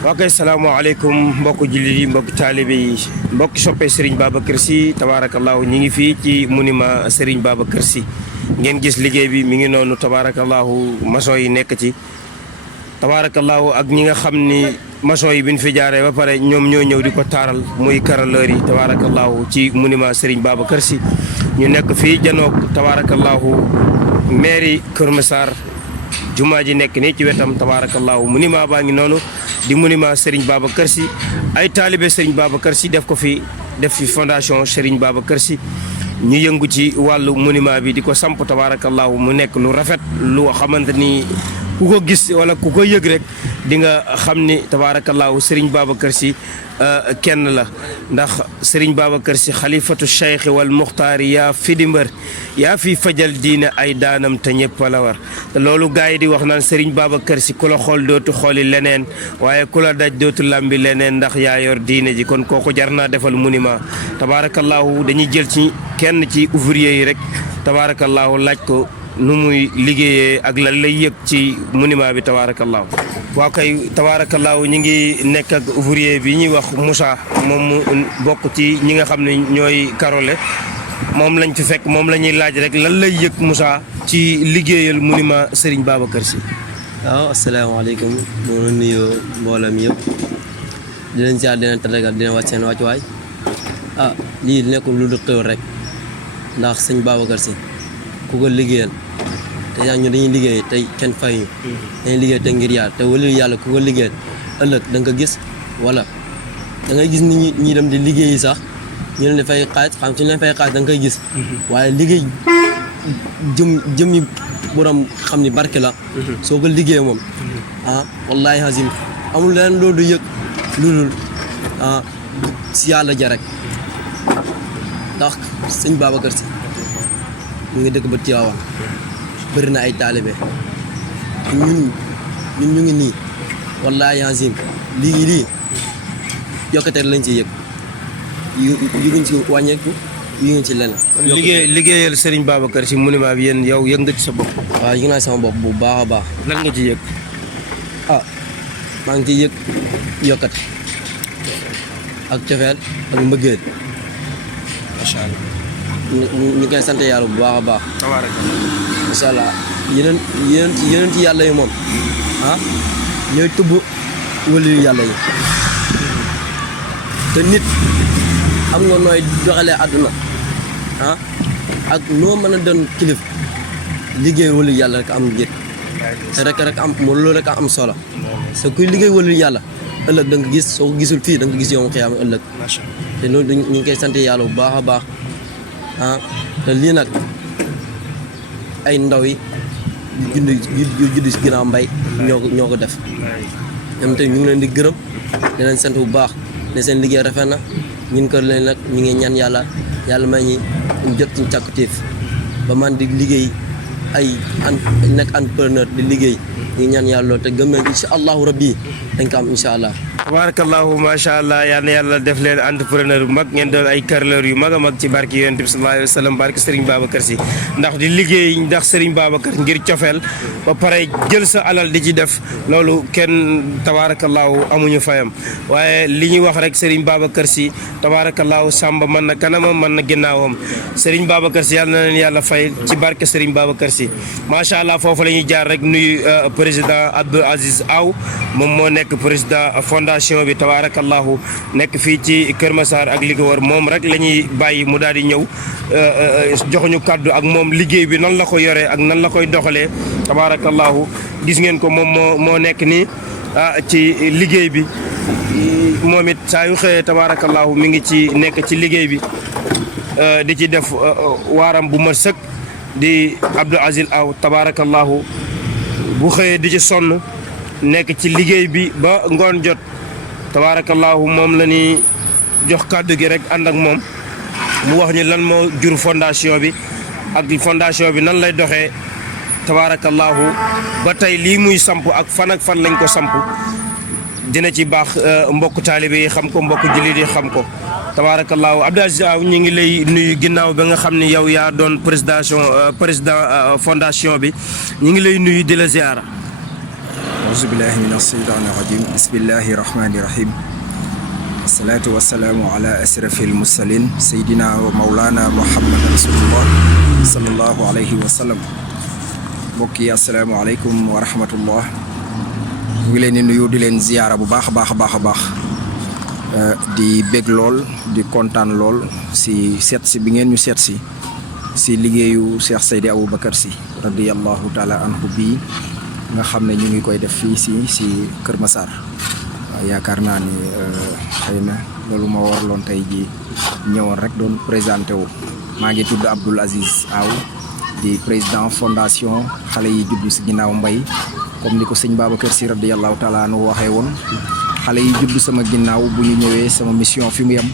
ok salaamaaleykum mbokk jullit yi mbokk taalibe yi mbokk soppe Serigne Babacar Sy tabaarakallaahu ñi ngi fii ci monument Serigne Babacar Sy ngeen gis liggéey bi mi ngi noonu tabaarakallaahu maçon yi nekk ci tabaarakallaahu ak ñi nga xam ni maçon yi bi ñu fi jaaree ba pare ñoom ñoo ñëw di ko taaral muy carreleur yi tabaarakallaahu ci monument Serigne Babacar Sy ñu nekk fii janook tabaarakallaahu mairie Kër Massar jumaa ji nekk nii ci wetam tabaarakallaahu monument baa ngi noonu di monument Serigne Babacar Sy ay taalibe Serigne Babacar Sy def fi fondation Serigne Babacar Sy ñu yëngu ci wàllu monument bi di ko samp tabaarakallaahu mu nekk lu rafet lu xamante ni ku ko gis wala ku ko yëg rek di nga xam ni tabaarakallaahu Serigne Babacar Sy kenn la ndax Serigne Babacar Sy xalifatu cheikh wal muxtaari yaa fi di mbër yaa fi fajal diine ay daanam te ñëpp la war te loolu gars yi di wax naan Serigne Babacar Sy ku la xool dootu xooli leneen waaye ku la daj dootu lambi leneen ndax yaa yor diine ji kon kooku jar naa defal monument tabaarakallaahu dañuy jël ci kenn ci ouvrier yi rek tabaarakallaahu laaj ko nu muy liggéeyee ak lan lay yëg ci monument bi tabaarakallaahu waaw kay tabaarakallaahu ñi ngi nekk ak ouvrier bi ñuy wax Moussa moom mu bokk ci ñi nga xam ne ñooy karole moom lañ fi fekk moom la ñuy laaj rek lan lay yëg Moussa ci liggéeyal monument Serigne Babacar Sy. waaw asalaamaaleykum moo ngi nuyoo mbooloo mi yëpp di leen ziar di leen tàggat di leen wàcc seen wàccuwaay lii nekkul lu dul xew rek ndax sëñ Babacar Sy ku ko liggéeyal te yaa ñu dañuy liggéey tey kenn fayuñu dañuy liggéey te ngir yàlla te wala yàlla ku ko liggéeyal ëllëg da nga ko gis wala da ngay gis nit ñi dem di liggéeyi sax ñu leen di fay xaalis xam suñu leen fay xaalis da nga koy gis waaye liggéey jëm yi borom xam ni barke la soo ko liggéeyee moom wallahi hazim amul leneen loolu yëg lu dul si yàlla ja rek ndax sëñ Babacar Sy mu ngi dëkk ba Tiwaawan bëri na ay taalibe ñun ñu ngi nii wallaahi azim lii yokkate lañ ci yëg yëguñ ci wàññeeku yëguñ ci leneen. liggéeyal Serigne Babacar Sy monument bi yéen yow yëg nga ci sa bopp. waaw yëg naa sama bopp bu baax a baax. lan nga ci yëg. maa ngi ciy yëg yokkate ak cofeel ak mbëggeel. macha allah. ñu koy sant yàlla bu baax a baax. tabaarakallaahu. macha allah yeneen ci yàlla yi moom ñooy tubb wëli yàlla yi te nit am nga nooy doxalee àdduna ak noo mën a doon kilif liggéey wëli yàlla rek am njëriñ te rek am loolu rek am solo sa kuy liggéey wëli yàlla ëllëg da nga gis soo ko gisul fii da nga gis yow mu xiyaam ëllëg te loolu ñu ngi koy sant yàlla bu baax a baax te lii nag ay ndaw yi judd si ginnaaw mbay ñoo ko def ñoom te ñu ngi leen di gërëm di leen sant bu baax ne seen liggéey rafet na ñun kër leen nag ñu ngi ñaan yàlla may ñi ñu jot ci càkkutéef ba man di liggéey nekk entrepreneur di liggéey ñu ngi ñaan yàlla loolu te gëm nañ incha allahu rabbi dañ ko am incha allah. tabaarakallaahu macha allah yal na yàlla def leen entrepreneur bu mag ngeen doon ay carreleur yu mag a mag ci barke yonent bi sallallahu alayhi wa sallam barke Serigne Babacar Sy ndax di liggéey ndax Serigne Babacar ngir cofeel ba pare jël sa alal di ci def loolu kenn tabaarakallaahu amuñu fayam waaye li ñuy wax rek Serigne Babacar Sy tabaarakallaahu sàmba mën na kanamam mën na ginnaawam Serigne Babacar Sy yàlla na leen yàlla fay ci barke Serigne Babacar Sy macha allah foofu la ñuy jaar rek nuyu président Abdou Aziz Aw moom moo nekk président fondation bi tabaarakallaahu nekk fii ci Kër Massar ak li ko wër moom rek la ñuy bàyyi mu daal di ñëw joxuñu kàddu ak moom liggéey bi nan la ko yoree ak nan la koy doxalee tabaarakallaahu gis ngeen ko moom moo nekk nii ci liggéey bi moom it saa yu xëyee tabaarakallaahu mi ngi ci nekk ci liggéey bi di ci def waaram bu ma sëkk di Abdou Aziz Aw tabaarakallaahu bu xëyee di ci sonn nekk ci liggéey bi ba ngoon jot tabaarakallaahu moom la ñuy jox kàddu gi rek ànd ak moom mu wax ñu lan moo jur fondation bi ak fondation bi nan lay doxee tabaarakallaahu ba tey lii muy samp ak fan lañ ko samp dina ci baax mbokk taalibe yi xam ko mbokk jullit yi xam ko tabaarakallaahu Abdou Aziz Aw ñu ngi lay nuyu ginnaaw ba nga xam ne yow yaa doon président fondation bi ñu ngi lay nuyu di la ziara. أعوذ بالله من الشيطان الرجيم بسم الله الرحمن الرحيم الصلاة والسلام على أشرف المرسلين سيدنا ومولانا محمد رسول الله صلى الله عليه وسلم mbokk yi asalaamaaleykum wa rahmatullah ñu ngi leen di nuyu di leen ziyaara bu baax a baax di bég lool di kontaan lool si seet si bi ngeen ñu seet si liggéeyu Cheikh Seydi Aboubacar Sy radiyallahu taala anhu bii nga xam ne ñu ngi koy def fii si Kër Massar yaakaar naa ni xëy na loolu ma waraloon tey ji ñëwoon rek doon présenté wu maa ngi tudd Abdoul Aziz Aw di président fondation xale yi juddu si ginnaaw mbay comme ni ko sëñ Babacar Sy radiyallahu taala anhu waxee woon xale yi juddu sama ginnaaw bu ñu ñëwee sama mission fi mu yem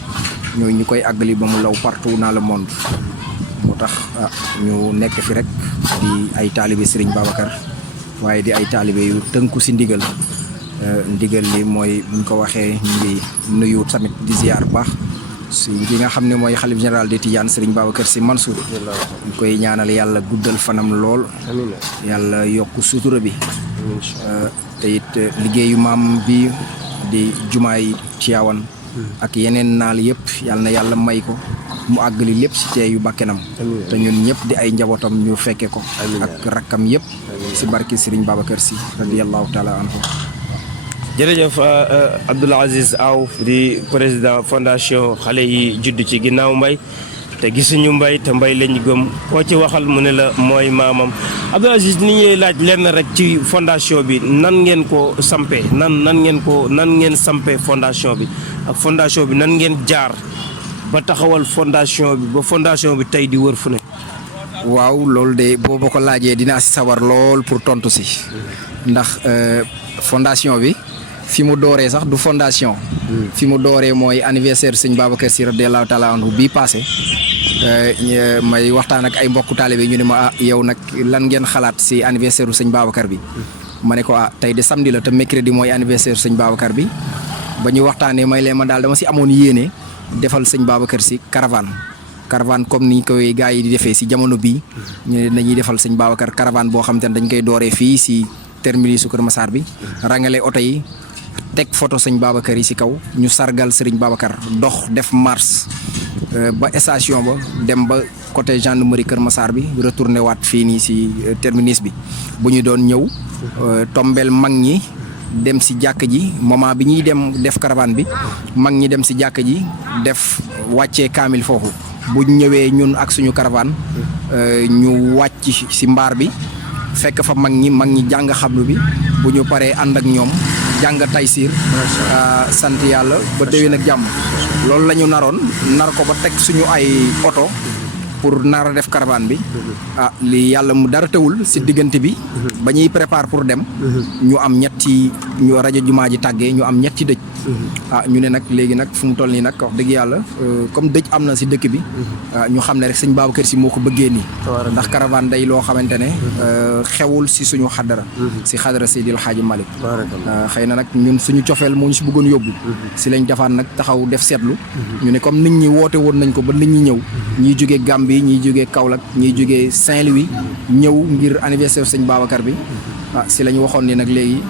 ñooy ñu koy àggali ba mu law partout dans le monde moo tax ñu nekk fi rek di ay taalibe Serigne Babacar waaye di ay taalibe yu tënku si ndigal li mooy buñ ko waxee ñu ngi nuyu tamit di ziar baax si ki nga xam ne mooy xalif général de Tidiane Serigne Babacar Sy Mansour ñu koy ñaanal yàlla guddal fanam lool yàlla yokk sutura bi te it liggéeyu maam bi di jumaay Tiwaawan ak yeneen naal yëpp yàlla na yàlla may ko mu àggali lépp si teeyu bakkenam te ñun ñëpp di ay njabootam ñu fekke ko ak rakkam yëpp si barki Serigne Babacar Sy radiyallahu taala anhu jërëjëf Abdoul Aziz Aw di président fondation xale yi judd ci ginnaaw mbay te gisuñu mbay te mbay lañu gëm koo ci waxal mu ne la mooy maamam Abdoul Aziz ni ñuy laaj lenn rek ci fondation bi nan ngeen ko sampee nan ngeen sampee fondation bi ak fondation bi nan ngeen jaar ba taxawal fondation bi ba fondation bi tey di wër fu ne. waaw loolu de boo ko laajee dinaa si sawar lool pour tontu si ndax fondation bi fi mu dooree sax du fondation fi mu dooree mooy anniversaire sëñ Babacar Sy radiyallahu taala anhu bii passé may waxtaan ak ay mbokku taalibe ñu ne ma yow nag lan ngeen xalaat si anniversaire sëñ Babacar bi ma ne ko tey de samedi la te mercredi mooy anniversaire sëñ Babacar bi ba ñu waxtaanee may leen ma daal dama si amoon yéene defal sëñ Babacar Sy caravane comme ni koy gars yi di defee si jamono bii ñu ne dañuy defal sëñ Babacar caravane boo xam te ne dañ koy dooree fii si terminus su Kër Massar bi rangale oto yi teg photo sëñ Babacar yi si kaw ñu sargal Serigne Babacar dox def marche ba station ba dem ba côté gendarmerie Kër Massar bi retourné waat fii nii si terminus bi bu ñu doon ñëw tombeel mag ñi dem si jàkk ji moment bi ñuy dem def caravane bi mag ñi dem si jàkk ji def wàccee kaamil foofu bu ñëwee ñun ak suñu caravane ñu wàcc si mbaar bi fekk fa mag ñi jàng xablu bi bu ñu paree ànd ak ñoom jàng taysiir sant yàlla ba déwén ak jàmm loolu la ñu naroon nar ko ba teg suñu ay oto pour nar a def caravane bi li yàlla mu dara tawul si diggante bi ba ñuy prépare pour dem ñu am ñu rajo jumaa ji tàggee ñu am ñetti dëj ñu ne nag léegi nag fu mu toll nii nag wax dëgg yàlla comme dëj am na si dëkk bi ñu xam ne rek sëñ Babacar Sy moo ko bëggee nii ndax caravane day loo xamante ne xewul si suñu xadara si xadara Seydil Hadji Malick xëy na nag ñun suñu cofeel moo ñu si bëggoon yóbbu si lañ defaan nag taxaw def seetlu ñu ne comme nit ñi woote woon nañ ko ba nit ñi ñëw ñiy jógee Gambie ñiy jógee Kaolack ñiy jógee Saint-Louis ñëw ngir anniversaire sëñ Babacar bi si la ñu waxoon ni nag léegi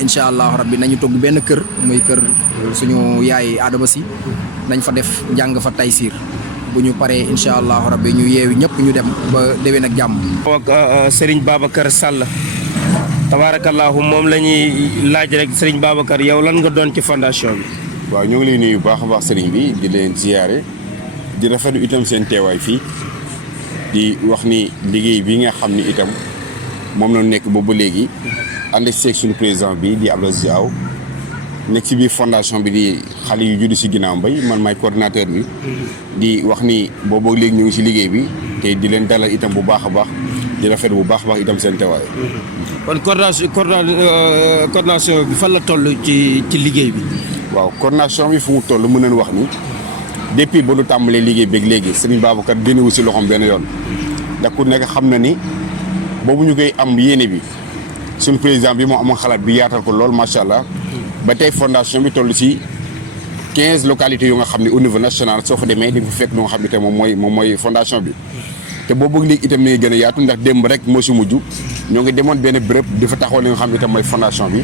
incha allahu rabbi nañu togg benn kër muy kër suñu yaay Adama Sy nañ fa def njàng fa taysiir bu ñu paree incha allahu rabbi ñu yeewi ñëpp ñu dem ba déwén ak jàmm. ak Serigne Babacar Sall tabaarakallaahu moom la ñuy laaj rek Serigne Babacar yow lan nga doon ci fondation bi. waaw ñoo ngi lay nuyu bu baax a baax Serigne bi di leen ziyaare di rafetlu itam seen teewaay fii di wax ni liggéey bi nga xam ni itam moom la nekk boobu ba léegi. ànd seeg suñu président bi di Abdoul Aziz Aw nekk ci biir fondation bi di xale yu juddu si ginnaaw mbay man maay coordinateur bi di wax ni boobu léegi ñu ngi si liggéey bi te di leen dalal itam bu baax a baax di rafet bu baax a baax itam seen teewaay. kon coordination bi fan la toll ci liggéey bi. waaw coordination bi fu mu toll mën nañu wax ni depuis ba nu tàmbalee liggéey beeg léegi Serigne Babacar génnewu si loxoom benn yoon ndax ku nekk xam na ni boobu ñu koy am yéene bi. suñu président bi moo amoon xalaat bi yaatal ko lool macha allah ba tey fondation bi toll si 15 localités yu nga xam ne au niveau national soo fa demee di nga fa fekk lu nga xam ne te moom mooy fondation bi te boo bëgg léegi itam ni gën a yaatu ndax démb rek moo si mujj ñoo ngi demoon benn béréb di fa taxawal li nga xam itam mooy fondation bi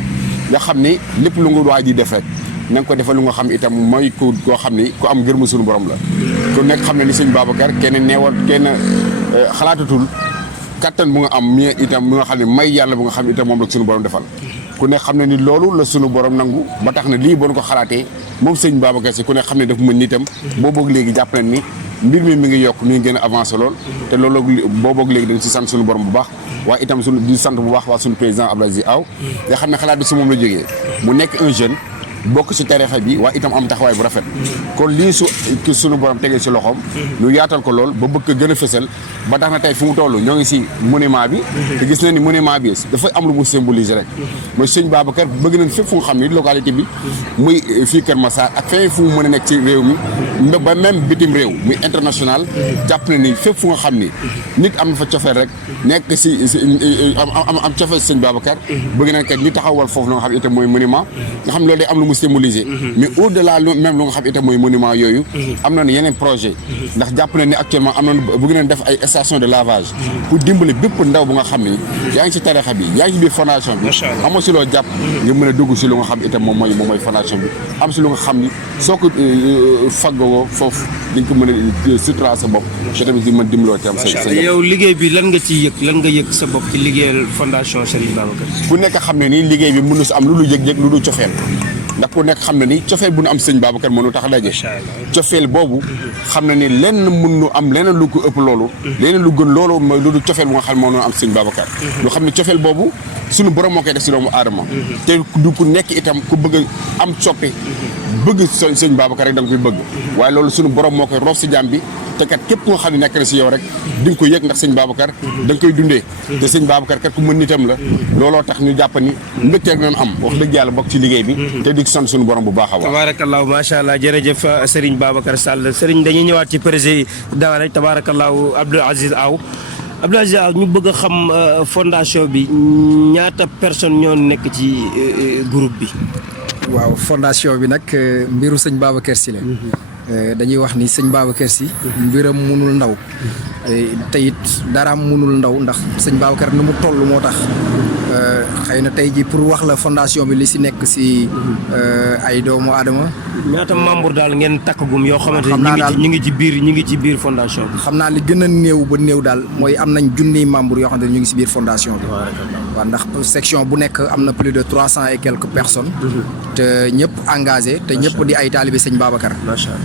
nga xam ni lépp lu nga waay di def rek na nga ko defal lu nga xam itam mooy koo xam ni ku am ngërëmu suñu borom la kon nekk xam ne ni sëñ Babacar kenn neewal kenn xalaatatul kattan bu nga am mi itam bu nga xam ne may yàlla bu nga xam itam moom la suñu borom defal ku ne xam ne ni loolu la suñu borom nangu ba tax na lii boo ko xalaatee moom sëñ Babacar si ku ne xam ne dafa mën nitam boo boog léegi jàpp nañ ni mbir mi ngi yokk mi ngi gën a avancé lool te loolu boo boog léegi dañ si sant suñu borom bu baax waaye itam suñu di sant bu baax waa suñu président Abdoul Aziz Aw nga xam ne xalaat bi si moom la jógee mu nekk un jeune bokk si tarixa bi waaye itam am taxawaay bu rafet kon lii suñu borom tegee si loxoom ñu yaatal ko lool ba bëgg ko gën a fësal ba tax na tey fi mu toll ñoo ngi si monument bi te gis na ni monument bi dafa am lu mu symboliser rek mooy sëñ Babacar bëgg nañ fépp fu nga xam ni localité bi muy fii Kër Massar ak feneen fu mu mën a nekk ci réew mi ba même bitim réew muy international jàpp na ni fépp fu nga xam ni nit am na fa cofeel rek nekk si am cofeel si sëñ Babacar bëgg nañ kat ñu taxawal foofu lu nga xam itam mooy monument nga xam ne loolu day am lu mu symboliser mais au delà même lu nga xam itam mooy monument yooyu am na yeneen projet ndax jàpp na ni actuellement am na bëgg nañ def ay station de lavage pour dimbali bépp ndaw bu nga xam ni yaa ngi si tarixa bi yaa ngi si biir fondation bi amoo si loo jàpp nga mën a dugg si lu nga xam itam moom mooy fondation bi am si lu nga xam ni soo ko faggoo foofu di nga ko mën a sutural sa bopp te tamit di mën dimbaloo te am sa yow liggéey bi lan nga ci yëg lan nga yëg sa bopp ci liggéeyal fondation Serigne Babacar ku nekk xam ne ni liggéey bi mënu si am lu lu yëg-yëg lu du cofeel ndax ku nekk xam ne ni cofeel bu nu am sëñ Babacar mënu tax daje cofeel boobu xam ne ni lenn mun nu am leneen lu ko ëpp loolu leneen lu gën loolu mooy lu du cofeel bu nga xam ne moo noonu am sëñ Babacar lu xam ne cofeel boobu suñu borom moo koy def si doomu aadama te du ku nekk itam ku bëgg am soppi bëgg sëñ Babacar rek da nga koy bëgg waaye loolu suñu borom moo koy roof si jàmm bi te kat képp ku nga xam ne nekk na si yow rek di nga ko yëg ndax sëñ Babacar da nga koy dundee te sëñ Babacar kat ku mën nitam la looloo tax ñu jàpp ni mbégte rek nañ am wax dëgg yàlla bokk ci liggéey bi te di sant suñu borom bu baax a baax tabaarakallaahu macha allah jërëjëf Serigne Babacar Sall Serigne dañuy ñëwaat ci président rek tabaarakallaahu Abdoul Aziz Aw Abdoul Aziz Aw ñu bëgg a xam fondation bi ñaata personne ñoo nekk ci groupe bi waaw fondation bi nag mbiru sëñ Babacar Sy la dañuy wax ni sëñ Babacar Sy mbiram munul ndaw te it daraam munul ndaw ndax sëñ Babacar ni mu toll moo tax xëy na tey ji pour wax la fondation bi li si nekk si ay doomu aadama ñaata membre daal ngeen takkagum yoo xamante ni ñu ngi ci biir fondation bi xam naa li gën a néew ba néew daal mooy am nañ junniy membre yoo xamante ne ñu ngi si biir fondation bi waaw ndax section bu nekk am na plus de 300 et quelques personnes te ñëpp engagé te ñëpp di ay taalibe sëñ Babacar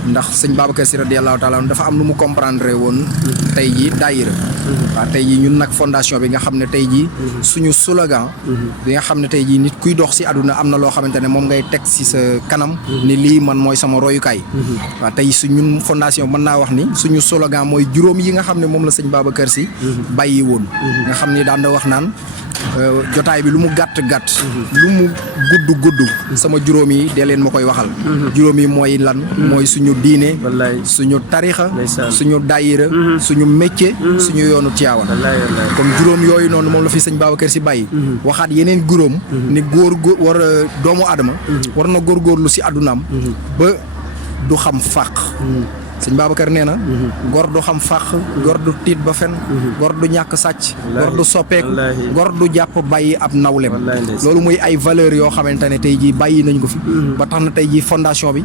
ndax sëñ Babacar Sy radiyallahu taala dafa am lu mu comprendre woon tey ji daayira waaw tey ji ñun nag fondation bi nga xam ne tey ji suñu slogan bi nga xam ne tey ji nit kuy dox si àdduna am na loo xamante ne moom ngay teg si sa kanam ni lii man mooy sama royukaay waaw tey su ñun fondation mën naa wax ni suñu slogan mooy juróom yi nga xam ne moom la sëñ Babacar Sy bàyyi woon nga xam ni daan na wax naan jotaay bi lu mu gàtt-gàtt lu mu gudd sama juróom yi dee leen ma koy waxal juróom yi mooy lan mooy suñu diine suñu tarixa suñu daayira suñu métier suñu yoonu Tiwaawan comme juróom yooyu noonu moom la fi sëñ Babacar Sy bàyyi waxaat yeneen juróom ni war doomu aadama war na góorgóorlu si àddunaam ba du xam fàq sëñ Babacar nee na gor du xam fàq gor du tiit ba fen gor du ñàkk sàcc gor du soppeeku gor du jàpp bàyyi ab nawlem loolu muy ay valeurs yoo xamante ne tey jii bàyyi nañ ko fi ba tax na tey jii fondation bi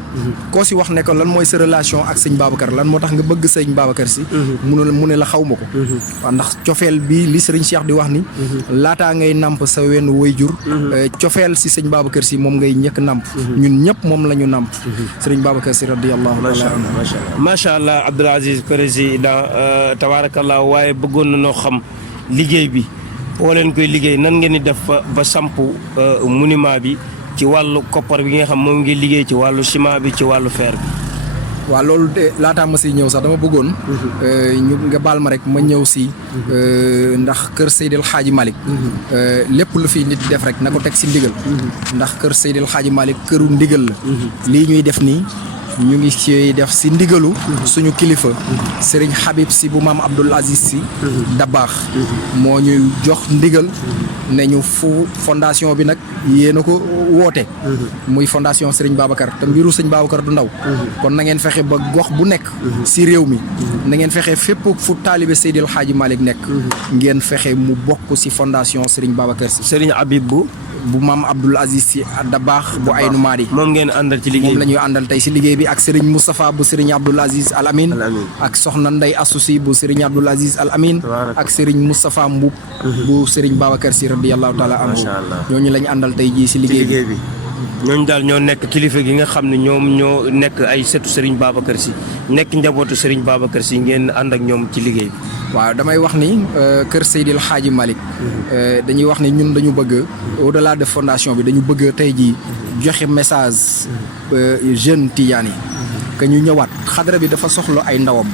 koo si wax ne ko lan mooy sa relation ak sëñ Babacar lan moo tax nga bëgg sëñ Babacar Sy mu ne la xaw ma ko waaw ndax cofeel bi li sëriñ Cheikh di wax ni laataa ngay namp sa wenn waajur cofeel si sëñ Babacar Sy moom ngay ñëkk namp ñun ñëpp moom la ñu namp sëriñ Babacar Sy radiyallahu taala macha allah Abdoul Aziz président tabarakallah waaye bëggoon na noo xam liggéey bi boo leen koy liggéey nan ngeen di def ba samp monument bi ci wàllu koppar bi nga xam moom ngi liggéey ci wàllu ciment bi ci wàllu fer bi waaw loolu de laataa ma siy ñëw sax dama bëggoon ñu nga baal ma rek ma ñëw si ndax kër Seydil Hadji Malick lépp lu fi nit def rek na ko teg si ndigal ndax kër Seydil Hadji Malick këru ndigal la lii ñuy def nii ñu ngi ci def si ndigalu suñu kilifa Serigne Habib si bu maam Abdoul Aziz si Dabakh moo ñuy jox ndigal ne ñu fu fondation bi nag yéen a ko woote muy fondation Serigne Babacar te mbiru Serigne Babacar du ndaw kon na ngeen fexe ba gox bu nekk si réew mi na ngeen fexe fépp fu taalibe Seydil Hadji Malick nekk ngeen fexe mu bokk si fondation Serigne Babacar si Serigne Habib bu maam Abdoul Aziz si Dabakh bu Aynu Maadi moom ngeen àndal ci liggéey moom la ñuy àndal tey si liggéey bi ak Serigne Moustapha bu Serigne Abdoul Aziz Al Amin ak Soxna Ndey Assouci bu Serigne Abdoul Aziz Al Amin ak Serigne Moustapha Mboub bu Serigne Babacar si radiyallahu taala anhu ñooñu lañ àndal tey jii si liggéey bi ñooñu daal ñoo nekk kilifa gi nga xam ne ñoom ñoo nekk ay setu Serigne Babacar si nekk njabootu Serigne Babacar si ngeen ànd ak ñoom ci liggéey bi. waaw damay wax ni kër Seydil Hadji Malick dañuy wax ni ñun dañu bëgg au delà de fondation bi dañu bëgg tey jii joxe message jeune Tidiane yi que ñu ñëwaat xadara bi dafa soxla ay ndawam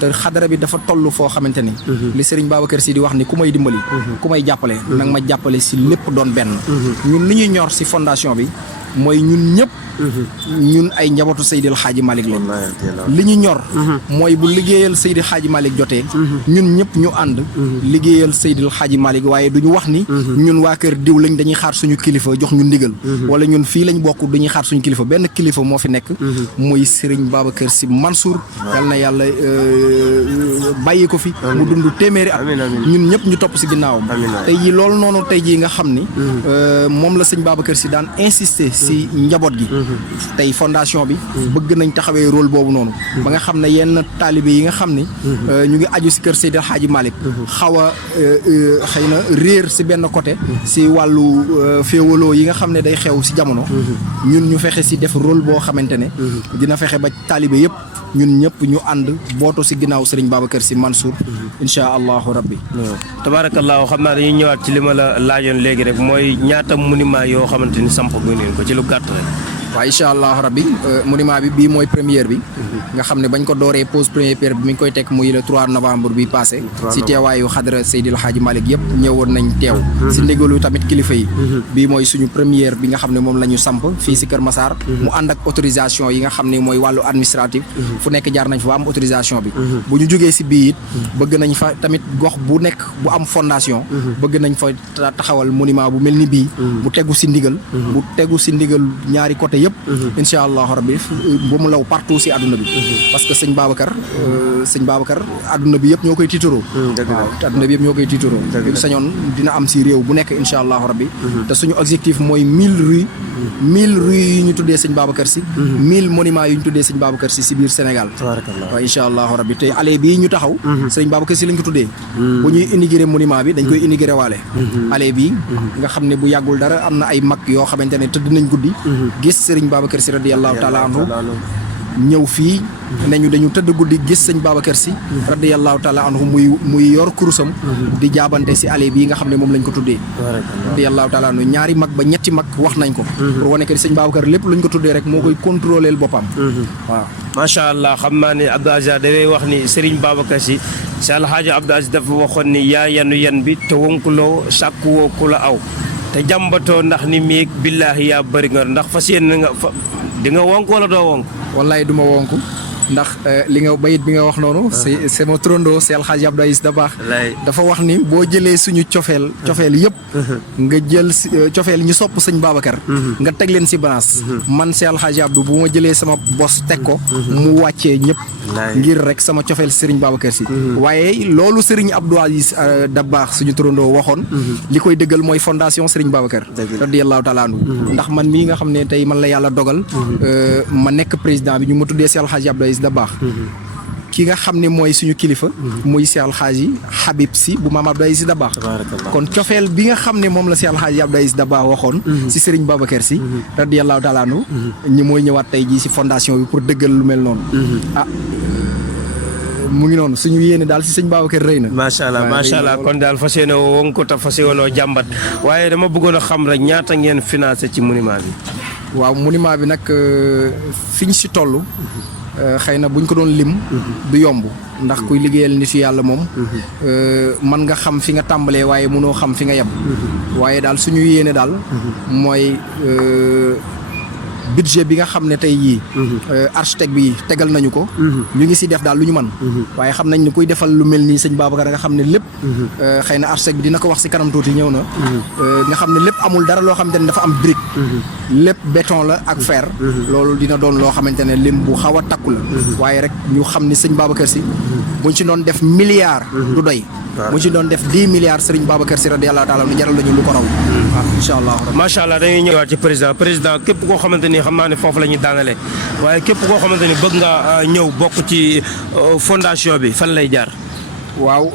te xadara bi dafa toll foo xamante ni li Serigne Babacar si di wax ni ku may dimbali ku may jàppale nag ma jàppale si lépp doon benn ñun li ñuy ñor si fondation bi mooy ñun ñëpp ñun ay njabootu Seydil Hadji Malick lañ li ñu ñor mooy bu liggéeyal Seydil Hadji Malick jotee ñun ñëpp ñu ànd liggéeyal Seydil Hadji Malick waaye duñu wax ni ñun waa kër diw lañ dañuy xaar suñu kilifa jox ñu ndigal wala ñun fii lañ bokk dañuy xaar suñu kilifa benn kilifa moo fi nekk muy Serigne Babacar Sy Mansour yal na yàlla bàyyi ko fi mu dund téeméeri at ñun ñëpp ñu topp si ginnaawam tey jii loolu noonu tey jii nga xam ni moom la sëñ Babacar Sy daan insister si njaboot gi tey fondation bi bëgg nañ taxawee rôle boobu noonu ba nga xam ne yenn taalibe yi nga xam ni ñu ngi aju si kër Seydil Hadji Malick xaw a xëy na réer si benn côté si wàllu féewaloo yi nga xam ne day xew si jamono ñun ñu fexe si def rôle boo xamante ne dina fexe ba taalibe yëpp ñun ñëpp ñu ànd booto si ginnaaw Serigne Babacar Sy Mansour insha allahu rabbi tabaarakallaahu xam naa dañuy ñëwaat ci li ma la laajoon léegi rek mooy ñaata monument yoo xamante ni samp gu neen ko ci lu gàtt rek. waaw incha allahu rabbi monument bi bii mooy première bi nga xam ne bañ ko dooree pose première pierre bi mi ngi koy teg muy le 3 novembre bi passé si teewaayu xadra Seydil Hadji Malick yëpp ñëwoon nañ teew si ndigalu tamit kilifa yi bii mooy suñu première bi nga xam ne moom la ñu samp fii si Kër Massar mu ànd ak autorisation yi nga xam ne mooy wàllu administratif fu nekk jaar nañ fa ba am autorisation bi bu ñu jógee si bii it bëgg nañ fa tamit gox bu nekk bu am fondation bëgg nañ fa taxawal monument bu mel ni bii bu tegu si ndigal bu tegu si ndigal ñaari côté yëpp incha allahu rabbi ba mu law partout si àdduna bi parce que sëñ Babacar àdduna bi yëpp ñoo koy tiitaroo waaw àdduna bi yëpp ñoo koy tiitaroo sañoon dina am si réew bu nekk incha allahu rabbi te suñu objectif mooy 1000 rues yi ñu tuddee sëñ Babacar Sy 1000 monuments yi ñu tuddee sëñ Babacar Sy si biir Sénégal waaw incha allahu rabbi te allée bii ñu taxaw sëñ Babacar Sy lañ ko tuddee bu ñuy inauguré monument bi dañ koy inauguré waale allée bii nga xam ne bu yàggul dara am na ay mag yoo xamante ne tëdd nañ guddi gis Serigne Babacar Sy radiyallahu taala anhu ñëw fii nañu dañu tëdd guddi gis sëñ Babacar Sy radiyallahu taala anhu muy yor kurusam di jaabante si allée bii nga xam ne moom lañ ko tuddee radiyallahu taala anhu ñaari mag ba ñetti mag wax nañ ko pour wane que sëñ Babacar lépp luñ ko tuddee rek moo koy contrôler boppam waaw macha allah xam naa ne Abdou Aziz dafay wax ni Serigne Babacar Sy si Alhaaji Abdou Aziz dafa waxoon ni yaa yanu yan bi te wonkuloo sàkkuwoo ku la aw te jàmbatoo ndax ni miig billaahi yaa bëri nga ndax fas yéene nga di nga wonk wala doo wonk wallaay duma wonku ndax li nga bayit bi nga wax noonu c'est mon trondo c'est Alhaji Abdou Aziz Dabakh dafa wax ni boo jëlee suñu cofeel yëpp nga jël cofeel ñu sopp sëñ Babacar nga teg leen si balance man c'est Alhaji Abdou bu ma jëlee sama bos teg ko mu wàccee ñëpp ngir rek sama cofeel Serigne Babacar Sy waaye loolu Serigne Abdou Aziz Dabakh suñu trondo waxoon li koy dëggal mooy fondation Serigne Babacar radiyallahu taala anhu ndax man mii nga xam ne tey man la yàlla dogal ma nekk président bi ñu ma tuddee si Alhaji Abdou Aziz Dabakh ki nga xam ne mooy suñu kilifa muy Cheikh Alhaji Habib Sy bu maam Abdou Aziz Dabakh kon cofeel bi nga xam ne moom la Cheikh Alhaji Abdou Aziz Dabakh waxoon si Serigne Babacar Sy radiyallahu taala anhu ñi mooy ñëwaat tey jii si fondation bi pour dëggal lu mel noonu mu ngi noonu suñu yéene daal si sëñ Babacar rëy na macha allah kon daal fas yéene woo ko te fas yéene jàmbat waaye dama bëggoon a xam rek ñaata ngeen financé ci monument bi waaw monument bi nag fiñ si toll xëy na buñ ko doon lim du yomb ndax kuy liggéeyal nitu yàlla moom mën nga xam fi nga tàmbalee waaye mënoo xam fi nga yem waaye daal suñu yéene daal mooy budget bi nga xam ne tey jii architecte bi tegal nañu ko ñu ngi si def daal lu ñu mën waaye xam nañ ni kuy defal lu mel nii sëñ Babacar nga xam ne lépp xëy na architecte bi dina ko wax si kanam tuuti ñëw na nga xam ne lépp amul dara loo xamante ne dafa am brique lépp béton la ak fer loolu dina doon loo xamante ne lim bu xaw a takku la waaye rek ñu xam ni sëñ Babacar Sy buñ ci doon def milliard du doy buñ ci doon def 10 milliards sëriñ Babacar Sy radiyallahu taala nu jaral lañu lu ko raw waaw incha allah macha allah dañuy ñëwaat ci président képp koo xamante ni xam naa ne foofu la ñuy daanale waaye képp koo xamante ni bëgg nga ñëw bokk ci fondation bi fan lay jaar. waaw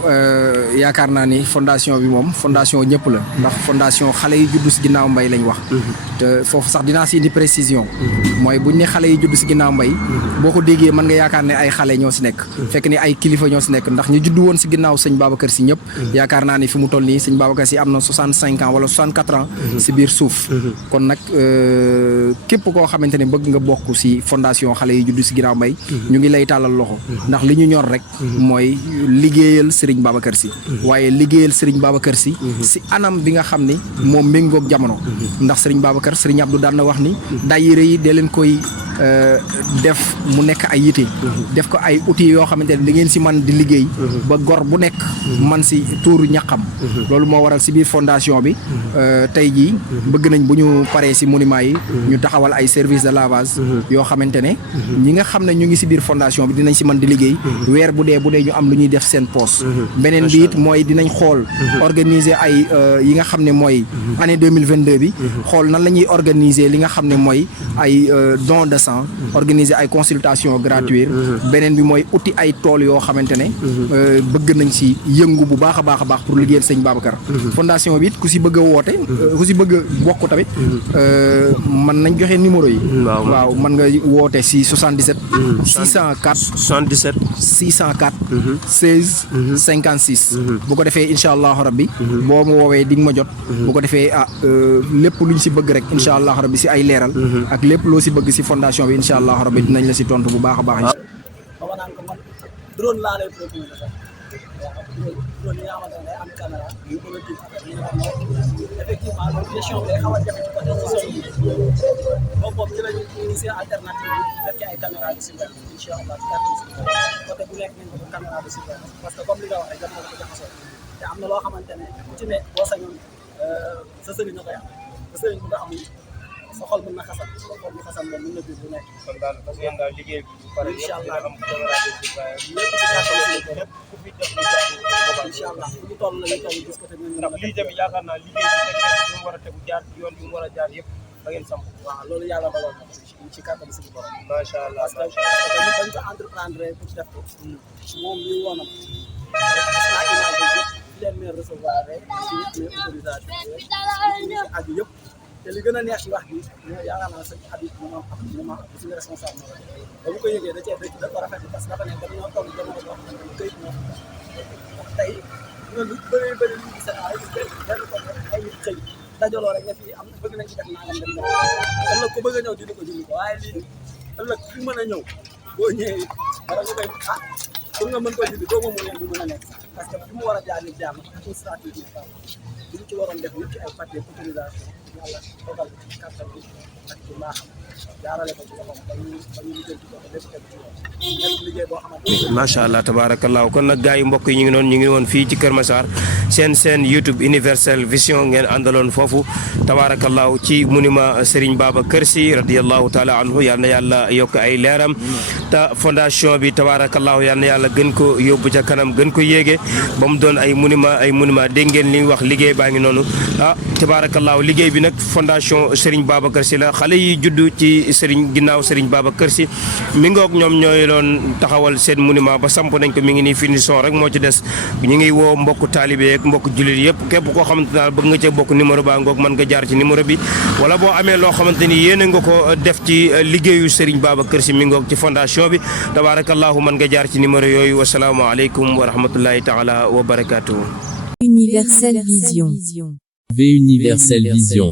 yaakaar naa ni fondation bi moom fondation ñëpp la ndax fondation xale yi juddu si ginnaaw mbay lañ wax te foofu sax dinaa si indi précision mooy buñ ne xale yi juddu si ginnaaw mbay boo ko déggee mën nga yaakaar ne ay xale ñoo si nekk fekk ni ay kilifa ñoo si nekk ndax ñu juddu woon si ginnaaw sëñ Babacar Sy ñëpp yaakaar naa ni fi mu toll nii sëñ Babacar Sy am na 65 ans wala 64 ans si biir suuf kon nag képp koo xamante ne bëgg nga bokk si fondation xale yi juddu si ginnaaw mbay ñu ngi lay tàllal loxo ndax li ñu ñor rek mooy liggéeyal Serigne Babacar Sy waaye liggéeyal Serigne Babacar Sy si anam bi nga xam ni moom méngoog jamono ndax Serigne Babacar Serigne Abdou daan na wax ni daayira yi dee leen koy def mu nekk ay yite def ko ay outils yoo xamante ne da ngeen si man di liggéey ba gor bu nekk man si tuuru ñaqam loolu moo waral si biir fondation bi tey jii bëgg nañ bu ñu paree si monument yi ñu taxawal ay service de lavage yoo xamante ne ñi nga xam ne ñu ngi si biir fondation bi dinañ si man di liggéey weer bu dee ñu am lu ñuy def seen poste beneen bi it mooy dinañ xool organiser ay yi nga xam ne mooy année 2022 bi xool nan la ñuy organiser li nga xam ne mooy ay don de sang organiser ay consultation gratuite beneen bi mooy uti ay tool yoo xamante ne bëgg nañ si yëngu bu baax a baax pour liggéeyal sëñ Babacar fondation bi it ku si bëgg a woote ku si bëgg a bokk tamit mën nañ joxe numéro yi waaw mën nga woote si 77 604 16 56 bu ko defee incha allahu rabbi boo ma woowee di nga ma jot bu ko defee lépp luñ si bëgg rek incha allahu rabbi si ay leeral ak lépp loo si bëgg si fondation bi incha allahu rabbi dinañ la si tontu bu baax a baax drone laa lay proposé sax drone yi nga xamante ne day am caméra yu mën a tiim affaire yi nga xam ne effectivement loolu gestion bi day xaw a jafe ci côté social bi boobu moom ci lañu initier alternative bi def ci ay caméra de surveillance incha allah côté bu nekk nañ ko caméra de surveillance parce que comme li nga wax rek jamono ko jaxasoo te am na loo xamante ne ku ci ne boo sañoon sa sëriñ na koy am sa sëriñ bu nga amul sa xol mën na xasan sa xol bu xasan moom mën na biir bu nekk kon daal parce que daal liggéey bi pare incha allah am caméra de surveillance lépp ci kàttan lépp ku fi def lu jaar incha allah fu ñu toll la ñu toll gis ko te ñun ndax lii tamit yaakaar naa liggéey bi teg bi mu war a tegu jaar yoon bi mu war a jaar yëpp da ngeen samp waaw loolu yàlla dogal na ci kàttan suñu borom macha allah parce que dañ ko entreprendre pour def ko moom li woonam gis naa image bi yëpp fi leen maire recevoir rek ci autorisation ci aju yëpp te li gën a neex ci wax bi mooy yaakaar naa sëñ Habib moom suñu responsable ba mu ko yëgee da cee dafa rafet parce que dafa ne dañoo toll jamono boo xam ne këyit moo wax tey loolu lu bëri lu gis ay benn ko ay nit xëy dajaloo rek nga fi am bëgg nañ ci def nangam dem na ëllëg ko bëgg a ñëw dindi ko waaye lii ëllëg fi mën a ñëw boo ñëwee wala nga koy pour nga mën ko dindi doo ma mën bu mën a nekk parce que fi mu war a jaar nit jaar na administrative bi ñu ci waroon def yëpp ci ay papier autorisation yàlla dogal ci kàttan bi ak ci mbaaxam jaarale ko ci loxoom ba ñu liggéey ci loxo lépp teg ci loxo lépp liggéey boo xamante macha allah tabaarakallaahu kon nag gars yi mbokk yi ñu ngi woon fii ci Kër Massar seen YouTube Universel Vision ngeen àndaloon foofu tabaarakallaahu ci monument Serigne Babacar Sy radiyallahu taala anhu yal na yàlla yokk ay leeram te fondation bi tabaarakallaahu yal na yàlla gën ko yóbbu ca kanam gën ko yéege ba mu doon ay monument dégg ngeen li wax liggéey baa ngi noonu tabaarakallaahu liggéey bi nag fondation Serigne Babacar Sy la xale yi juddu ci ginnaaw Serigne Babacar Sy mi ngoog ñoom ñooy doon taxawal seen monument ba samp nañ ko mi ngi nii finition rek moo ci des ñu ngi woo mbokku taalibe yeeg mbokku jullit yëpp képp koo xamante ne bëgg nga cee bokk numéro baa ngoog mën nga jaar ci numéro bi wala boo amee loo xamante ni yéene nga ko def ci liggéeyu Serigne Babacar Sy mi ngoog ci fondation bi tabaarakallaahu mën nga jaar ci numéro yooyu wasalaamu aleykum wa rahmatullahi taala wa barakatuhu. Universel Vision. Universel Vision.